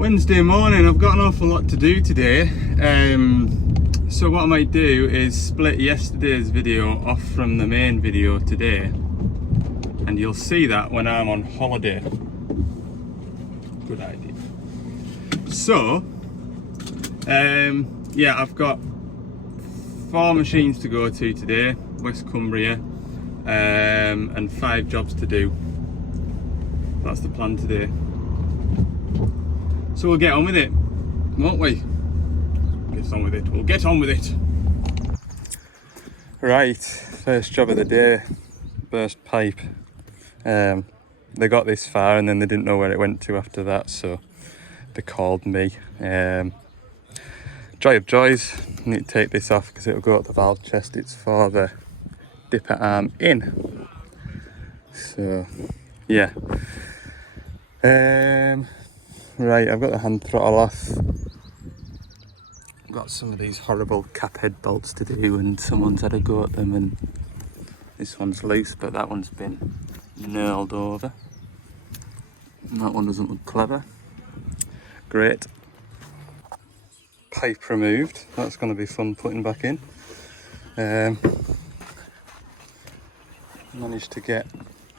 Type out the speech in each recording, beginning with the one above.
Wednesday morning. I've got an awful lot to do today, so what I might do is split yesterday's video off from the main video today, and you'll see that when I'm on holiday. Good idea. So yeah, I've got 4 machines to go to today, West Cumbria, and 5 jobs to do. That's the plan today. So we'll get on with it, won't we? Get on with it. We'll get on with it. Right, first job of the day. Burst pipe. They got this far and then they didn't know where it went to after that, so they called me. Joy of joys. I need to take this off because it'll go up the valve chest. It's for the dipper arm in. So yeah. Right, I've got the hand throttle off. I've got some of these horrible cap head bolts to do, and someone's had a go at them, and this one's loose, but that one's been knurled over. And that one doesn't look clever. Great. Pipe removed. That's going to be fun putting back in. Managed to get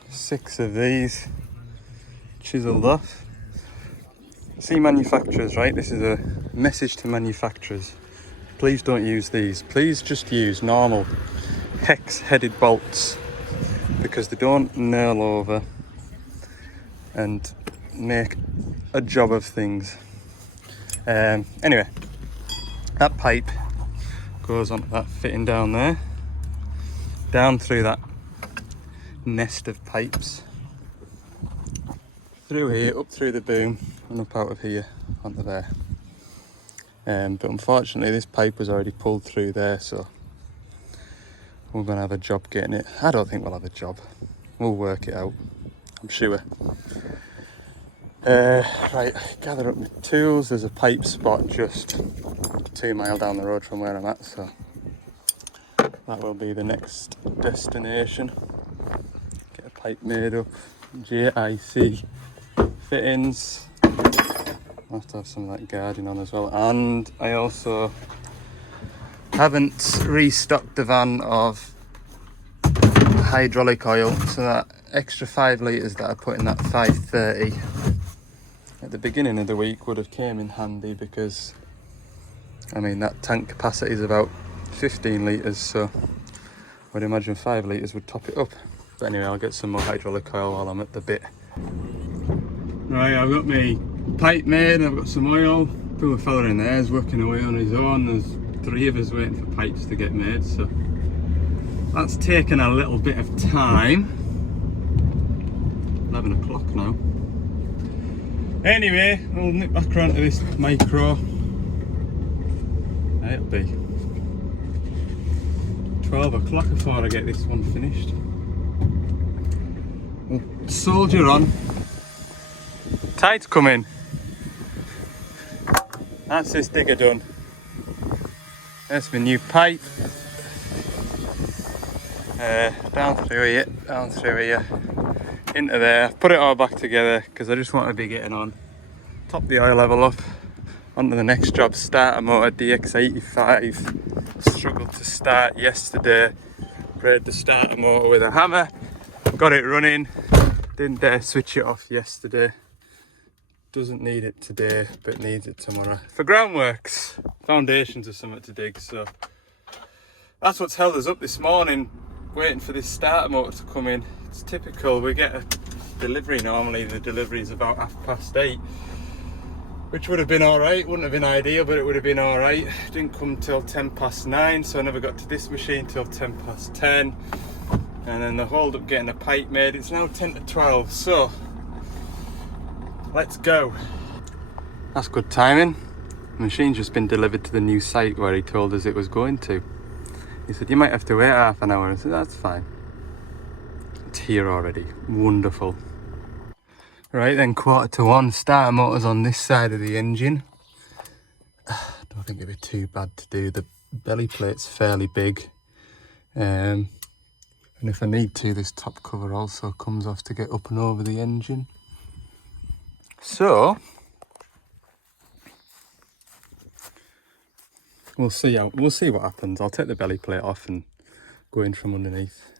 6 of these chiseled off. See, manufacturers, right? This is a message to manufacturers. Please don't use these. Please just use normal hex-headed bolts, because they don't knurl over and make a job of things. Anyway, that pipe goes onto that fitting down there, down through that nest of pipes, through here, up through the boom, and up out of here onto there. But unfortunately this pipe was already pulled through there, so we're going to have a job getting it. I don't think we'll have a job. We'll work it out, I'm sure. Right, gather up my tools. There's a pipe spot just 2 miles down the road from where I'm at, so that will be the next destination. Get a pipe made up, JIC fittings. I'll have to have some of that guarding on as well. And I also haven't restocked the van of hydraulic oil, so that extra 5 litres that I put in that 530 at the beginning of the week would have came in handy, because I mean that tank capacity is about 15 litres, so I would imagine 5 litres would top it up. But anyway, I'll get some more hydraulic oil while I'm at the bit. Right, I've got my pipe made, I've got some oil. Poor fella in there is working away on his own. There's 3 of us waiting for pipes to get made, so that's taken a little bit of time. 11 o'clock now. Anyway, I'll nip back around to this micro. It'll be 12 o'clock before I get this one finished. We'll soldier on. Tide's coming. That's this digger done. There's my new pipe. Down through here, into there. Put it all back together because I just want to be getting on. Top the oil level up. Onto the next job, starter motor DX85. Struggled to start yesterday. Braid the starter motor with a hammer. Got it running. Didn't dare switch it off yesterday. Doesn't need it today, but needs it tomorrow. For groundworks, foundations are something to dig, so that's what's held us up this morning, waiting for this starter motor to come in. It's typical, we get a delivery normally, the delivery is about 8:30, which would have been alright, wouldn't have been ideal, but it would have been alright. Didn't come till 9:10, so I never got to this machine till 10:10, and then the hold up getting a pipe made. It's now 10 to 12, so let's go. That's good timing. The machine's just been delivered to the new site where he told us it was going to. He said, you might have to wait half an hour. I said, that's fine. It's here already. Wonderful. Right then, 1:45, starter motor's on this side of the engine. I don't think it'd be too bad to do. The belly plate's fairly big. And if I need to, this top cover also comes off to get up and over the engine. So, we'll see what happens. I'll take the belly plate off and go in from underneath.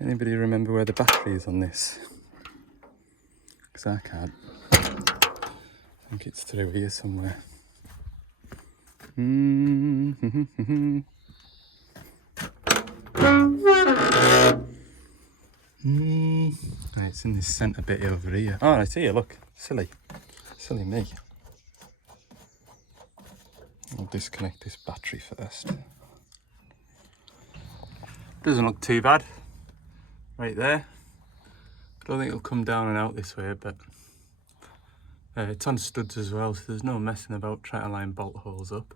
Anybody remember where the battery is on this? Because I can't. I think it's through here somewhere. Right, it's in this centre bit over here. Oh, it's here, look. Silly me. I'll disconnect this battery first. Doesn't look too bad. Right there. I don't think it'll come down and out this way, but it's on studs as well, so there's no messing about trying to line bolt holes up,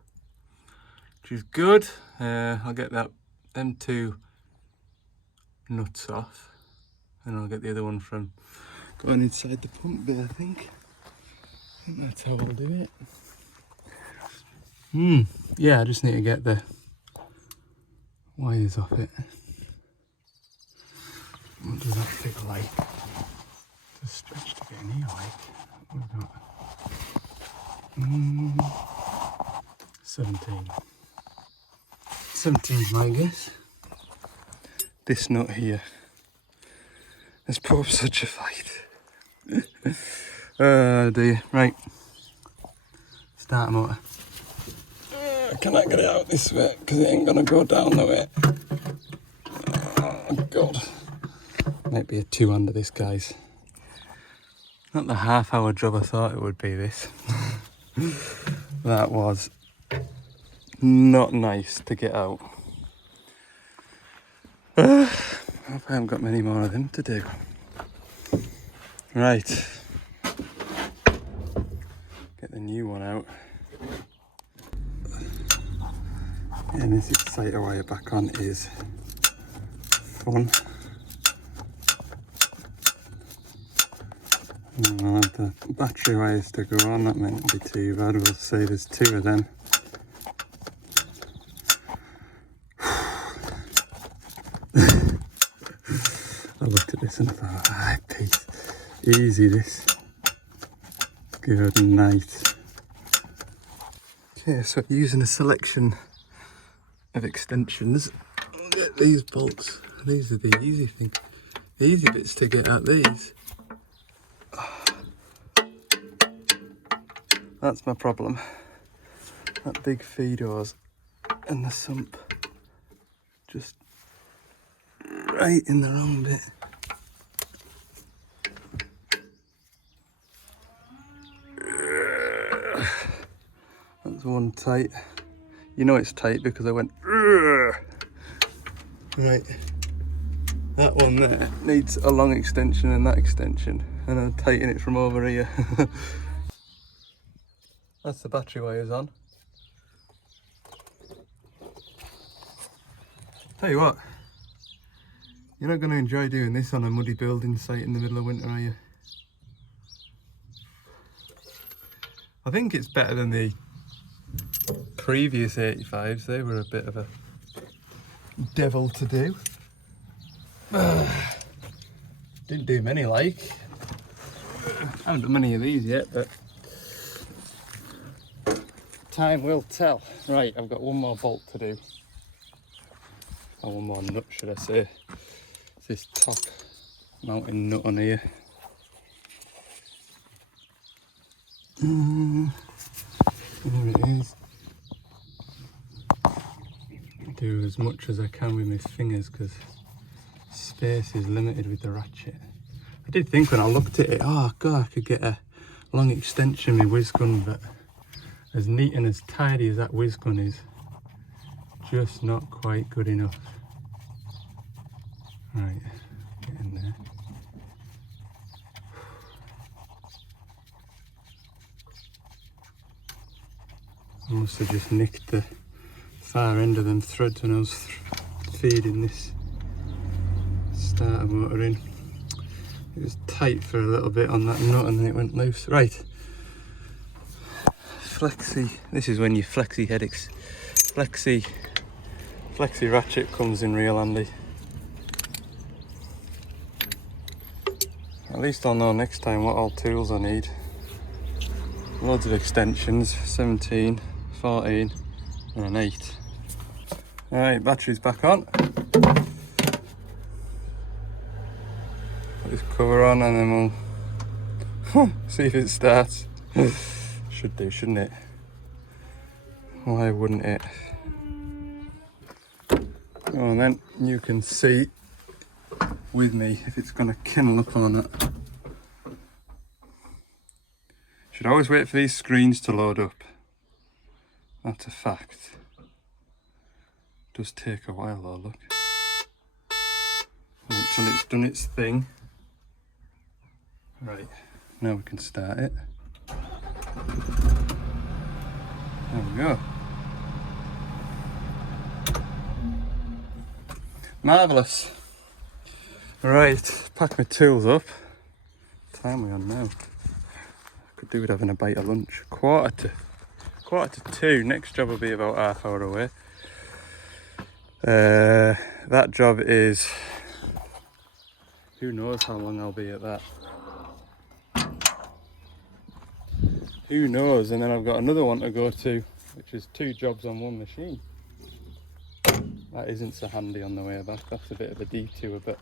which is good. I'll get them two nuts off, and I'll get the other one from going inside the pump bit. I think that's how I'll do it. Yeah, I just need to get the wires off it. What does that feel like? Just stretch to get in here, like. What have we got? 17. 17's my guess. This nut here has put up such a fight. Oh dear. Right. Start motor. Can I get it out this way? Because it ain't gonna go down the way. Oh god. Might be a two-hander this, guys. Not the half-hour job I thought it would be, this. That was not nice to get out. I hope I haven't got many more of them to do. Right. Get the new one out. And this exciter wire back on is fun. I'll have the battery wires to go on, that might not be too bad. We'll say there's two of them. I looked at this and I thought, peace. Easy this. Good night. Okay, so using a selection of extensions, I'll get these bolts. These are the easy thing. The easy bits to get at these. That's my problem. That big feed hose and the sump just right in the wrong bit. That's one tight. You know it's tight because I went right. That one there needs a long extension and that extension, and I'll tighten it from over here. That's the battery wires on. Tell you what, you're not going to enjoy doing this on a muddy building site in the middle of winter, are you? I think it's better than the previous 85s. They were a bit of a devil to do. Didn't do many, like. I haven't done many of these yet, but time will tell. Right, I've got one more bolt to do. Or one more nut, should I say. It's this top mounting nut on here. There it is. Do as much as I can with my fingers because space is limited with the ratchet. I did think when I looked at it, oh god, I could get a long extension with whiz gun, but as neat and as tidy as that whiz gun is, just not quite good enough. Right, get in there. I must have just nicked the far end of them threads when I was feeding this starter motor in. It was tight for a little bit on that nut and then it went loose. Right, flexi, this is when your flexi ratchet comes in real handy. At least I'll know next time what all tools I need. Loads of extensions, 17, 14, and an 8. Alright, battery's back on. Put this cover on and then we'll see if it starts. Should do, shouldn't it? Why wouldn't it? Oh, and then you can see with me if it's going to kennel up or not. Should always wait for these screens to load up. That's a fact. Does take a while though, look. Until it's done its thing. Right, now we can start it. There we go. Marvellous. Right, pack my tools up. What time are we on now? Could do with having a bite of lunch. Quarter to 2. Next job will be about half hour away. That job is, who knows how long I'll be at that. Who knows? And then I've got another one to go to, which is 2 jobs on one machine. That isn't so handy on the way back. That's a bit of a detour, but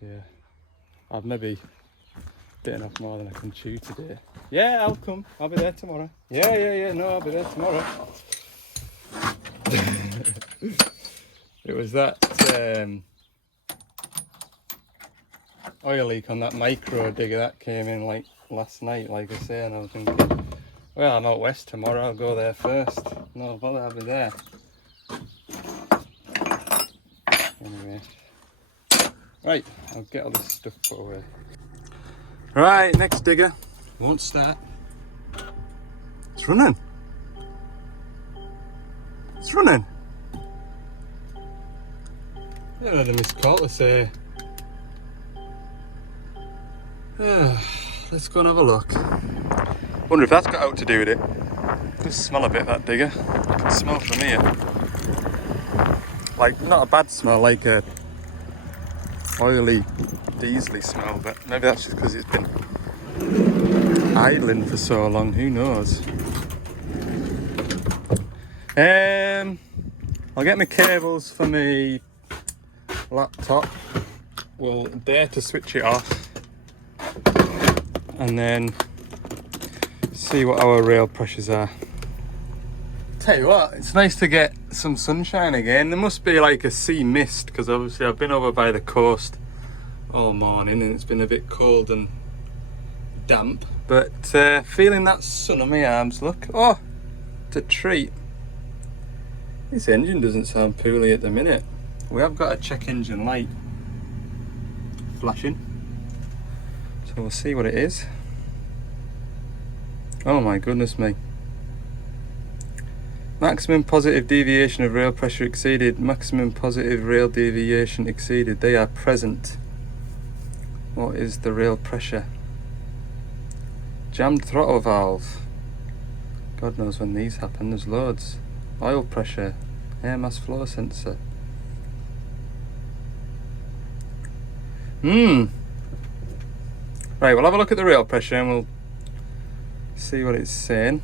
yeah, I've maybe bitten off more than I can chew today. Yeah, I'll come. I'll be there tomorrow. Yeah. No, I'll be there tomorrow. It was that oil leak on that micro digger that came in like last night, like I say, and I was thinking, well, I'm out west tomorrow, I'll go there first. No bother, I'll be there. Anyway, right, I'll get all this stuff put away. Right, next digger. Won't start. It's running. It's running. I had a missed call to say, let's go and have a look. Wonder if that's got out to do with it. Does smell a bit, that digger. I can smell from here. Like, not a bad smell, like a oily, diesely smell, but maybe that's just because it's been idling for so long, who knows. I'll get my cables for my laptop. We'll dare to switch it off and then see what our rail pressures are. Tell you what, it's nice to get some sunshine again. There must be like a sea mist, because obviously I've been over by the coast all morning and it's been a bit cold and damp, but feeling that sun on my arms. Look, oh, it's a treat. This engine doesn't sound poorly at the minute. We have got a check engine light flashing, so we'll see what it is. Oh my goodness me. Maximum positive deviation of rail pressure exceeded. Maximum positive rail deviation exceeded. They are present. What is the rail pressure? Jammed throttle valve. God knows when these happen. There's loads. Oil pressure. Air mass flow sensor. Right, we'll have a look at the rail pressure and we'll see what it's saying.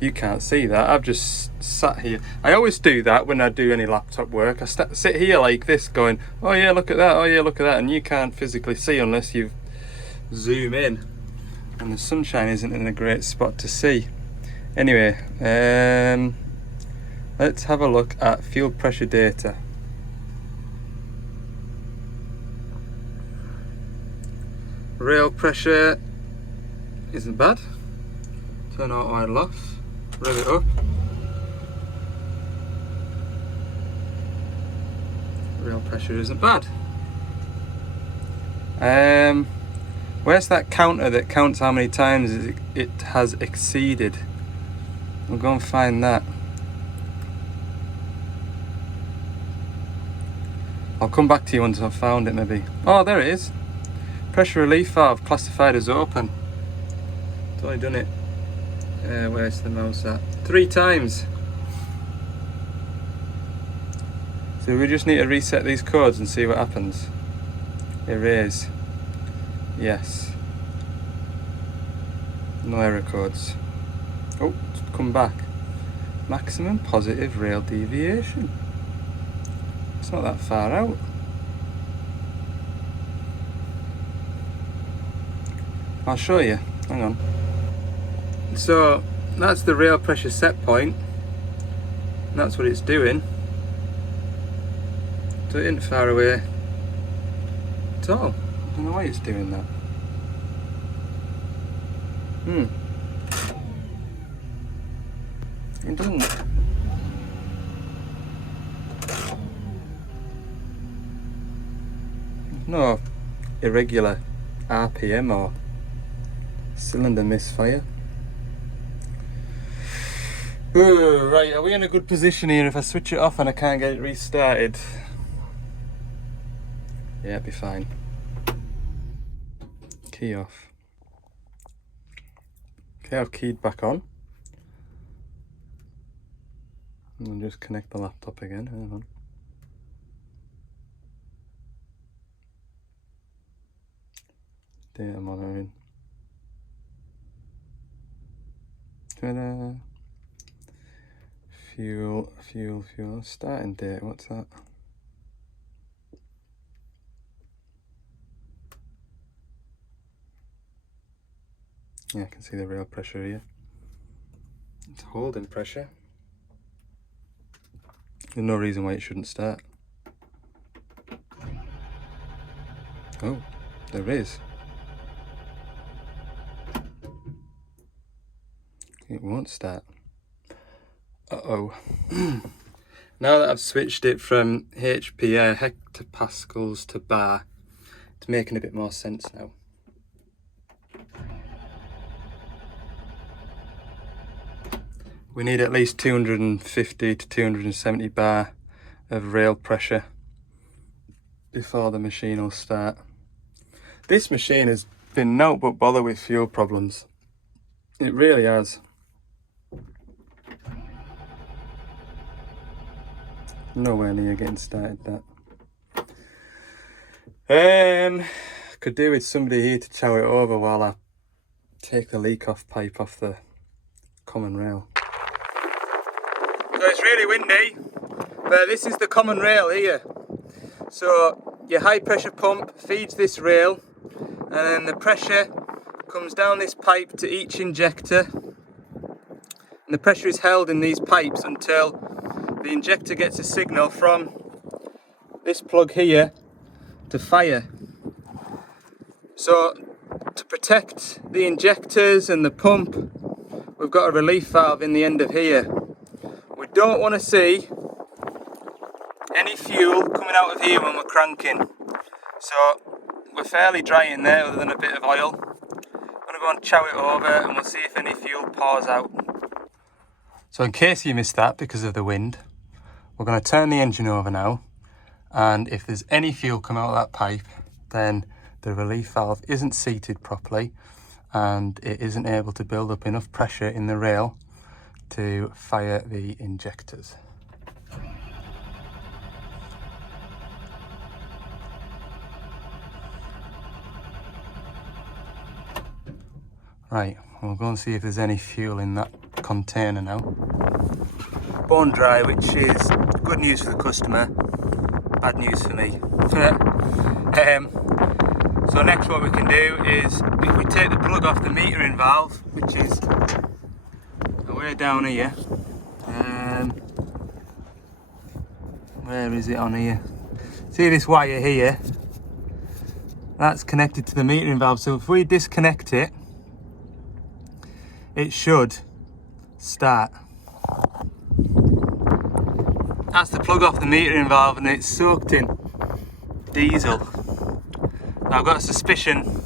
You can't see that. I've just sat here. I always do that when I do any laptop work. I sit here like this going, oh yeah, look at that, oh yeah, look at that, and you can't physically see unless you zoom in, and the sunshine isn't in a great spot to see. Anyway, let's have a look at fuel pressure data. Rail pressure isn't bad. Turn auto idle off, rev it up. Rail pressure isn't bad. Where's that counter that counts how many times it has exceeded? We'll go and find that. I'll come back to you once I've found it maybe. Oh, there it is. Pressure relief valve classified as open. It's only done it. Where's the mouse at? 3 times. So we just need to reset these codes and see what happens. Erase. Yes. No error codes. Oh, it's come back. Maximum positive rail deviation. It's not that far out. I'll show you. Hang on. So that's the rail pressure set point. And that's what it's doing. So it isn't far away at all. I don't know why it's doing that. It doesn't. No irregular RPM or cylinder misfire. Right, are we in a good position here? If I switch it off and I can't get it restarted, yeah, it'll be fine. Key off. Okay, I've keyed back on. And just connect the laptop again. Hang on. Data monitoring. Ta-da. Fuel. Starting date, what's that? Yeah, I can see the rail pressure here. It's holding pressure. There's no reason why it shouldn't start. Oh, there is. It won't start. Uh-oh. Now that I've switched it from HPA, hectopascals, to bar, it's making a bit more sense now. We need at least 250 to 270 bar of rail pressure before the machine will start. This machine has been no but bother with fuel problems. It really has. Nowhere near getting started that. Could do with somebody here to chow it over while I take the leak off pipe off the common rail. So it's really windy, but this is the common rail here. So your high pressure pump feeds this rail, and then the pressure comes down this pipe to each injector, and the pressure is held in these pipes until the injector gets a signal from this plug here to fire. So to protect the injectors and the pump, we've got a relief valve in the end of here. We don't want to see any fuel coming out of here when we're cranking. So we're fairly dry in there other than a bit of oil. I'm going to go and chow it over and we'll see if any fuel pours out. So in case you missed that because of the wind, we're going to turn the engine over now, and if there's any fuel come out of that pipe, then the relief valve isn't seated properly and it isn't able to build up enough pressure in the rail to fire the injectors. Right, we'll go and see if there's any fuel in that container now. Bone dry, which is good news for the customer, bad news for me. So next what we can do is, if we take the plug off the metering valve, which is way down here, where is it on here? See this wire here? That's connected to the metering valve, so if we disconnect it, it should start. That's the plug off the metering valve and it's soaked in diesel. Now I've got a suspicion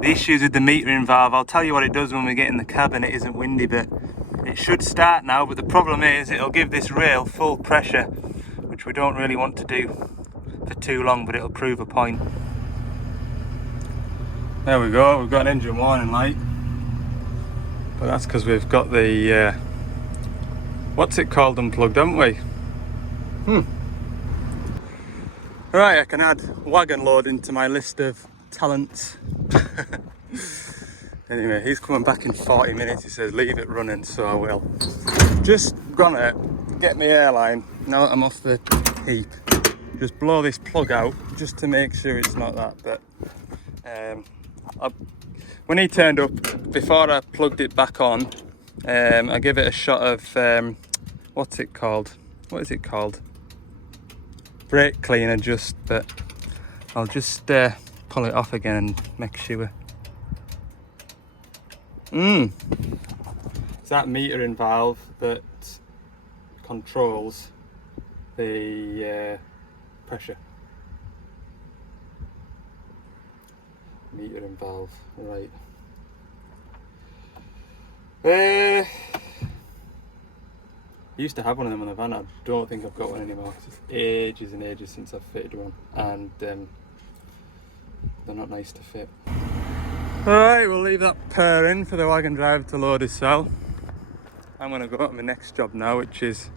the issues with the metering valve, I'll tell you what it does when we get in the cab and it isn't windy, but it should start now, but the problem is it'll give this rail full pressure, which we don't really want to do for too long, but it'll prove a point. There we go, we've got an engine warning light, but that's because we've got the what's it called unplugged, haven't we? Right, I can add wagon load into my list of talents. Anyway, he's coming back in 40 minutes. He says leave it running, so I will. Just gonna get my airline now that I'm off the heap. Just blow this plug out just to make sure it's not that. But when he turned up, before I plugged it back on, I gave it a shot of what's it called? What is it called? Brake cleaner, just. But I'll just pull it off again and make sure. It's that metering valve that controls the pressure. Metering valve, right. I used to have one of them on the van. I don't think I've got one anymore. It's ages and ages since I've fitted one, and they're not nice to fit. Alright, we'll leave that purring for the wagon driver to load his cell. I'm going to go to my next job now, which is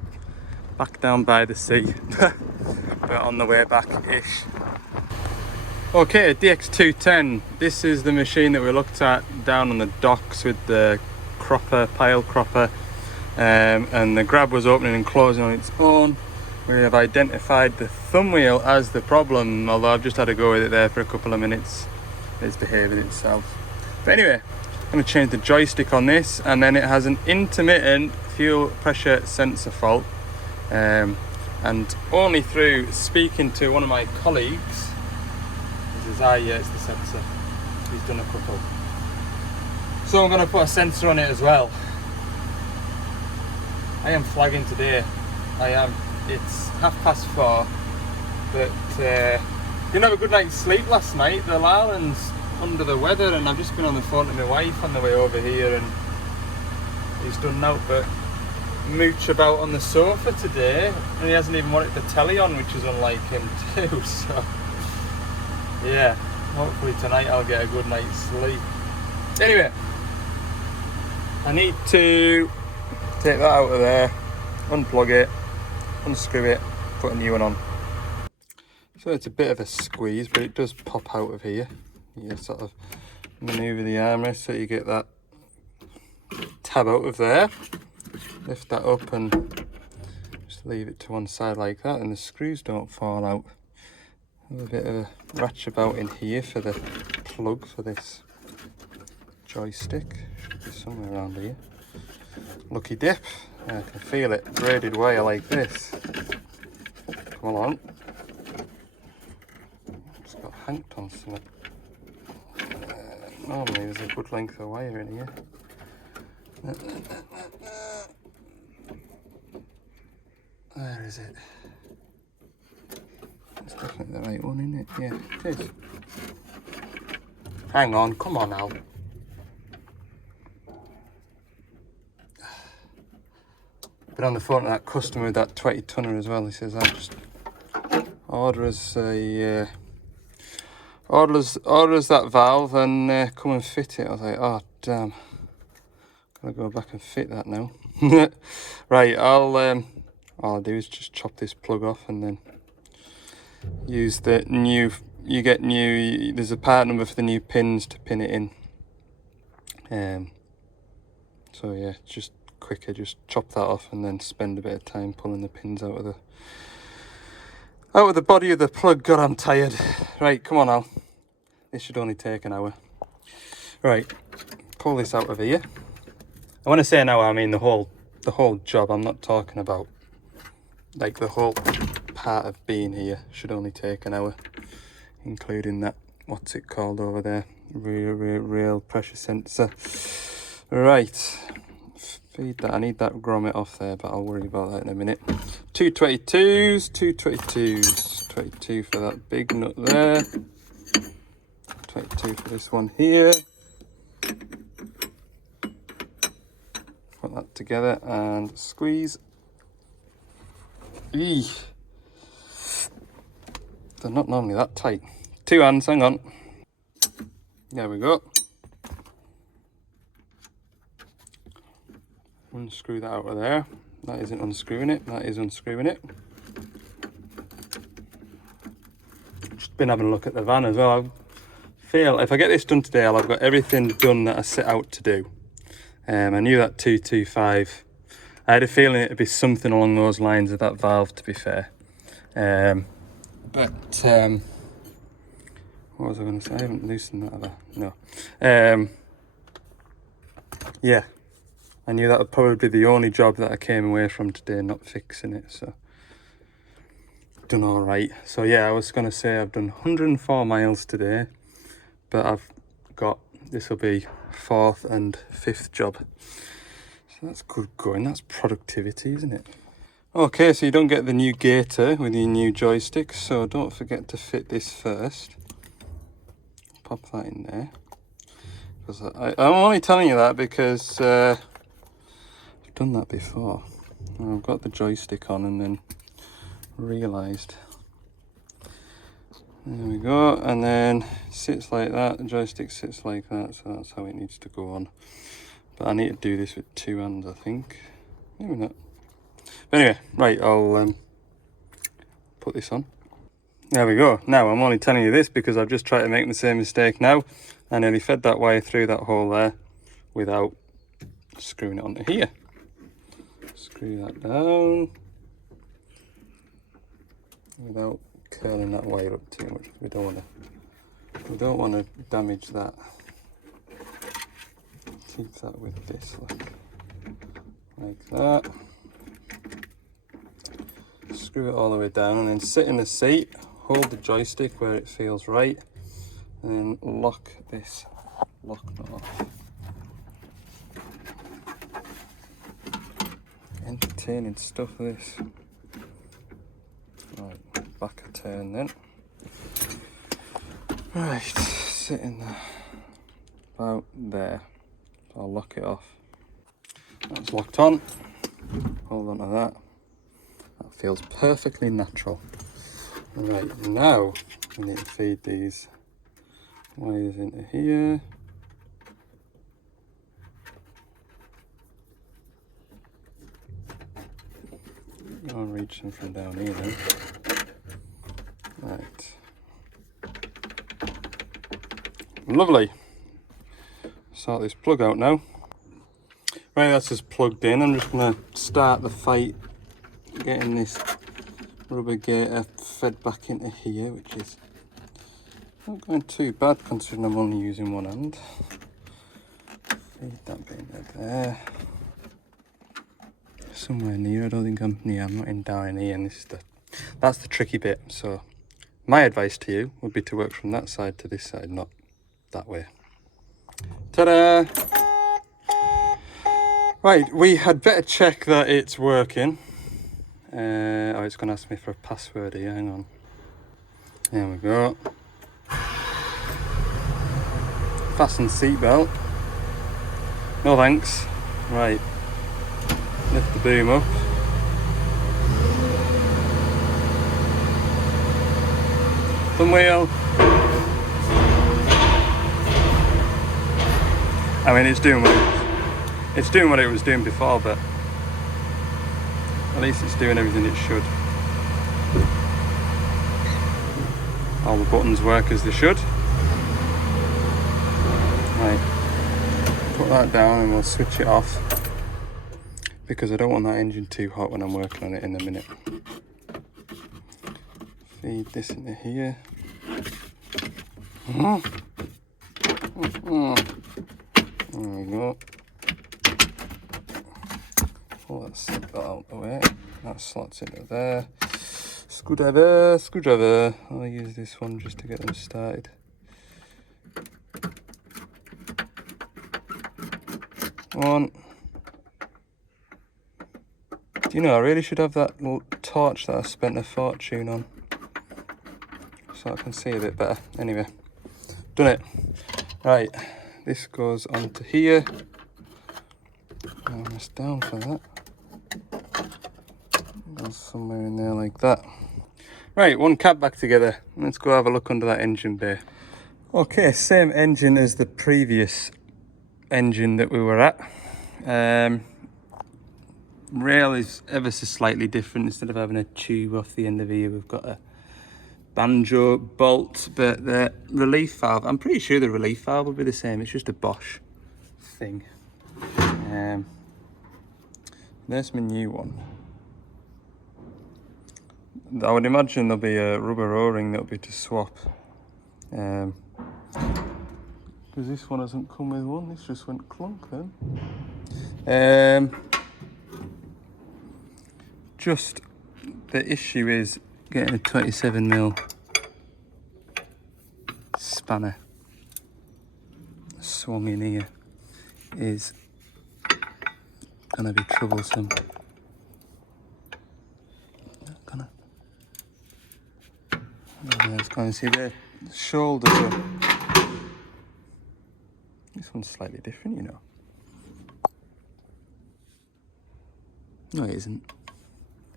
back down by the sea, but on the way back-ish. Okay, DX210. This is the machine that we looked at down on the docks with the cropper, pile cropper, and the grab was opening and closing on its own. We have identified the thumb wheel as the problem, although I've just had to go with it there for a couple of minutes. It's behaving itself. But anyway, I'm going to change the joystick on this, and then it has an intermittent fuel pressure sensor fault. And only through speaking to one of my colleagues, he says, yeah, it's the sensor. He's done a couple. So I'm going to put a sensor on it as well. I am flagging today. I am. It's 4:30, but didn't have a good night's sleep last night. The Lowland's under the weather, and I've just been on the phone to my wife on the way over here, and he's done nothing but mooch about on the sofa today, and he hasn't even wanted the telly on, which is unlike him too. So yeah, hopefully tonight I'll get a good night's sleep. Anyway, I need to take that out of there, unplug it, unscrew it, put a new one on. So it's a bit of a squeeze, but it does pop out of here. You sort of manoeuvre the armrest so you get that tab out of there. Lift that up and just leave it to one side like that, and the screws don't fall out. Have a bit of a ratchet about in here for the plug for this joystick. Should be somewhere around here. Lucky dip. I can feel it. Braided wire like this. Come on. Just got hanked on something. Normally there's a good length of wire in here. Where is it? It's definitely the right one, isn't it? Yeah, it is. Hang on, come on now. Been on the phone to that customer with that 20 tonner as well. He says, I'll just order us a order us that valve and come and fit it. I was like, oh damn, gotta go back and fit that now. Right, all I'll do is just chop this plug off and then use the new. There's a part number for the new pins to pin it in. So yeah, just quicker, just chop that off and then spend a bit of time pulling the pins out of the body of the plug. God, I'm tired. Right, come on Al. This should only take an hour. Right, pull this out of here. I want to say an hour, I mean the whole job. I'm not talking about like the whole part of being here. Should only take an hour, including that, what's it called over there, real pressure sensor. Right, feed that. I need that grommet off there, but I'll worry about that in a minute. 222s, 22 for that big nut there, 22 for this one here. Put that together and squeeze. Eee. They're not normally that tight. 2 hands, hang on. There we go. Unscrew that out of there. That isn't unscrewing it, that is unscrewing it. Just been having a look at the van as well. I've feel if I get this done today, I'll have got everything done that I set out to do. I knew that 225. I had a feeling it'd be something along those lines of that valve, to be fair. But what was I going to say? I haven't loosened that, have I? No. Yeah, I knew that would probably be the only job that I came away from today, not fixing it. So done all right. So yeah, I was going to say I've done 104 miles today, but I've got, this will be 4th and 5th job. So that's good going. That's productivity, isn't it? Okay, so you don't get the new gator with your new joystick, so don't forget to fit this first. Pop that in there. Because I'm only telling you that because I've done that before. I've got the joystick on and then realised. There we go, and then it sits like that, the joystick sits like that, so that's how it needs to go on. But I need to do this with 2 hands, I think. Maybe not. But anyway, right, I'll put this on. There we go. Now, I'm only telling you this because I've just tried to make the same mistake now. I nearly fed that wire through that hole there without screwing it onto here. Screw that down without curling that wire up too much. We don't want to damage that. Keep that with this, like that. Screw it all the way down and then sit in the seat, hold the joystick where it feels right, and then lock this lock nut off. Entertaining stuff, this. Right, back a turn then. Right, sitting there, about there. I'll lock it off. That's locked on. Hold on to that. That feels perfectly natural. Right, now we need to feed these wires into here. I'll reach them from down here then. Right. Lovely. Sort this plug out now. Right, that's just plugged in. I'm just going to start the fight getting this rubber gator fed back into here, which is not going too bad considering I'm only using one hand. Feed that bit into there. Somewhere near, I don't think I'm near, I'm not in down here, and that's the tricky bit. So my advice to you would be to work from that side to this side, not that way. Ta-da! Right, we had better check that it's working. Oh, it's going to ask me for a password here, hang on. There we go. Fasten seatbelt. No thanks. Right. Lift the boom up. Thumb wheel. I mean, it's doing what it was doing before, but at least it's doing everything it should. All the buttons work as they should. Right, put that down and we'll switch it off because I don't want that engine too hot when I'm working on it in a minute. Feed this into here. There we go. Pull that seatbelt out the way. That slots into there. Screwdriver. I'll use this one just to get them started. One. Do you know, I really should have that little torch that I spent a fortune on, so I can see a bit better. Anyway, done it. Right, this goes onto here. Almost down for that. Goes somewhere in there like that. Right, one cap back together. Let's go have a look under that engine bay. Okay, same engine as the previous engine that we were at. Rail is ever so slightly different. Instead of having a tube off the end of here, we've got a banjo bolt, but the relief valve, I'm pretty sure the relief valve will be the same. It's just a Bosch thing. There's my new one. I would imagine there'll be a rubber O-ring that'll be to swap. Because this one hasn't come with one, this just went clunk then. Just the issue is getting a 27mm spanner swung in here is gonna be troublesome. Let's go and see the shoulders up. This one's slightly different, you know. No, it isn't.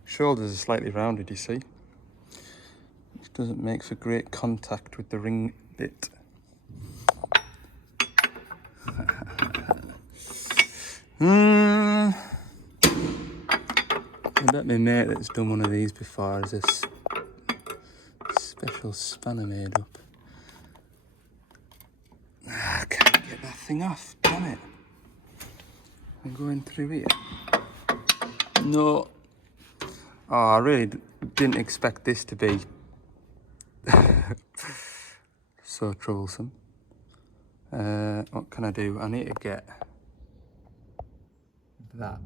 Shoulders are slightly rounded, you see. Which doesn't make for great contact with the ring bit. I bet my mate that's done one of these before has a special spanner made up. I can't get that thing off, damn it. I'm going through here. No. Oh, I really didn't expect this to be so troublesome. What can I do? I need to get that.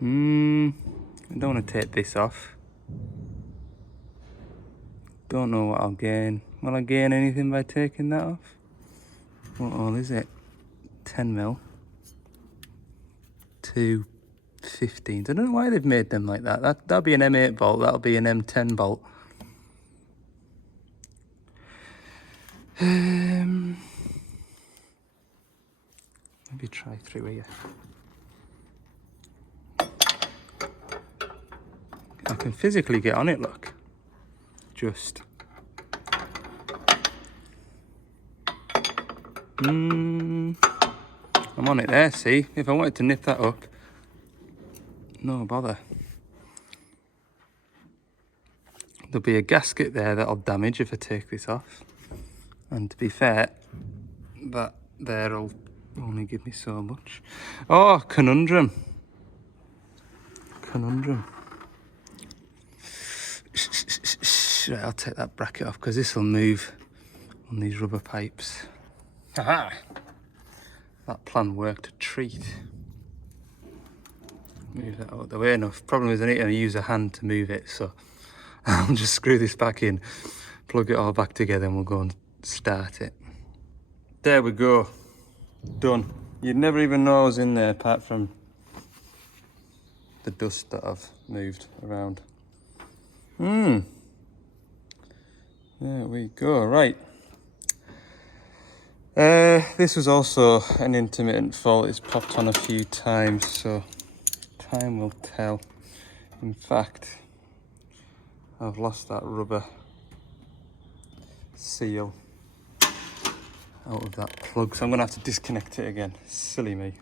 I don't want to take this off. Don't know what I'll gain. Will I gain anything by taking that off? What all is it? 10mm. 2 15s. I don't know why they've made them like that. That'll be an M8 bolt, that'll be an M10 bolt. Maybe try through here. I can physically get on it, look. Just. I'm on it there, see? If I wanted to nip that up, no bother. There'll be a gasket there that'll damage if I take this off. And to be fair, that there'll only give me so much. Oh, conundrum. Conundrum. Right, I'll take that bracket off because this will move on these rubber pipes. Haha! That plan worked a treat. Move that out of the way enough. Problem is I need to use a hand to move it, so I'll just screw this back in, plug it all back together and we'll go and start it. There we go. Done. You'd never even know I was in there apart from the dust that I've moved around. There we go, right. This was also an intermittent fault. It's popped on a few times, so time will tell. In fact, I've lost that rubber seal out of that plug, so I'm gonna have to disconnect it again. Silly me.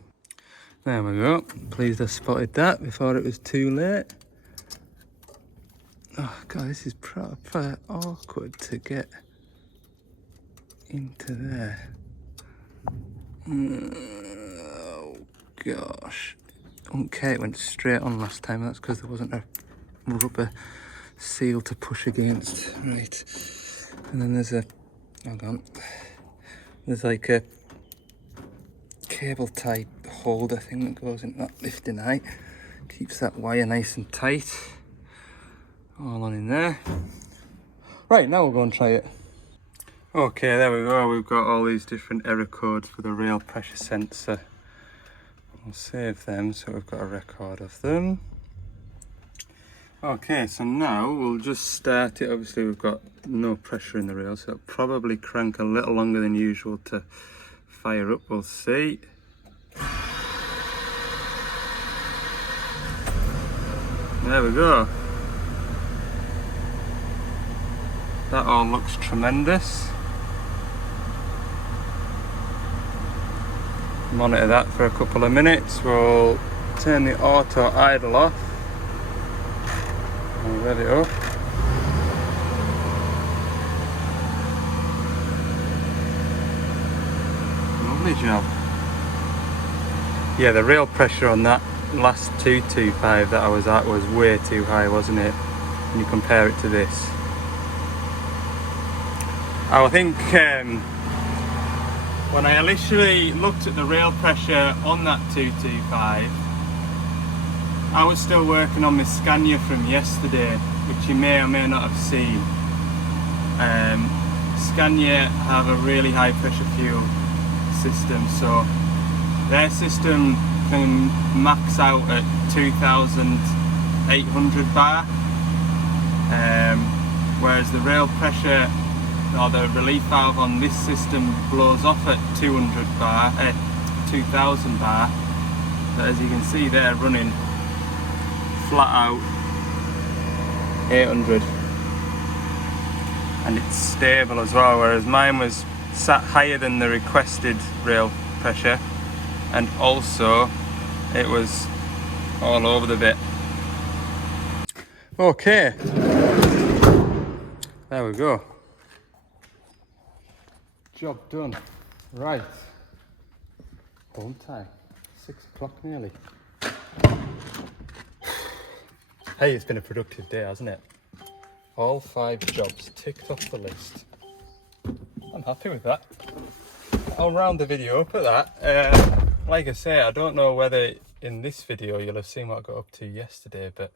There we go. Pleased I spotted that before it was too late. Oh god, this is proper awkward to get into there. Oh gosh. Okay, it went straight on last time. That's because there wasn't a rubber seal to push against. Right. And then there's a, hold on. There's like a cable tie holder thing that goes into that lifting eye. Keeps that wire nice and tight. All on in there. Right, now we'll go and try it. Okay, there we go. We've got all these different error codes for the rail pressure sensor. I'll save them so we've got a record of them. Okay, so now we'll just start it. Obviously we've got no pressure in the rail, so it'll probably crank a little longer than usual to fire up. We'll see. There we go. That all looks tremendous. Monitor that for a couple of minutes. We'll turn the auto idle off. And let it up. Lovely job. Yeah, the rail pressure on that last 225 that I was at was way too high, wasn't it? When you compare it to this. I think when I initially looked at the rail pressure on that 225, I was still working on my Scania from yesterday, which you may or may not have seen. Scania have a really high pressure fuel system, so their system can max out at 2,800 bar, whereas the rail pressure or the relief valve on this system blows off at 200 bar, 2,000 bar. But as you can see, they're running flat out 800, and it's stable as well, whereas mine was sat higher than the requested rail pressure, and also it was all over the bit. Okay, there we go, job done. Right, home time, 6 o'clock nearly. Hey, it's been a productive day, hasn't it? All 5 jobs ticked off the list. I'm happy with that. I'll round the video up at that. Like I say, I don't know whether in this video you'll have seen what I got up to yesterday, but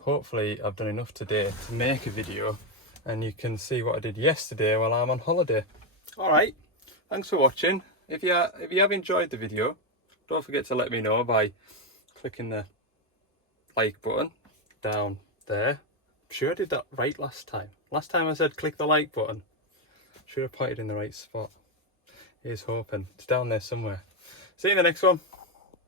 hopefully I've done enough today to make a video and you can see what I did yesterday while I'm on holiday. Alright, thanks for watching. If you have enjoyed the video, don't forget to let me know by clicking the like button down there. I'm sure I did that right last time. Last time I said click the like button. Should have pointed in the right spot. Here's hoping. It's down there somewhere. See you in the next one.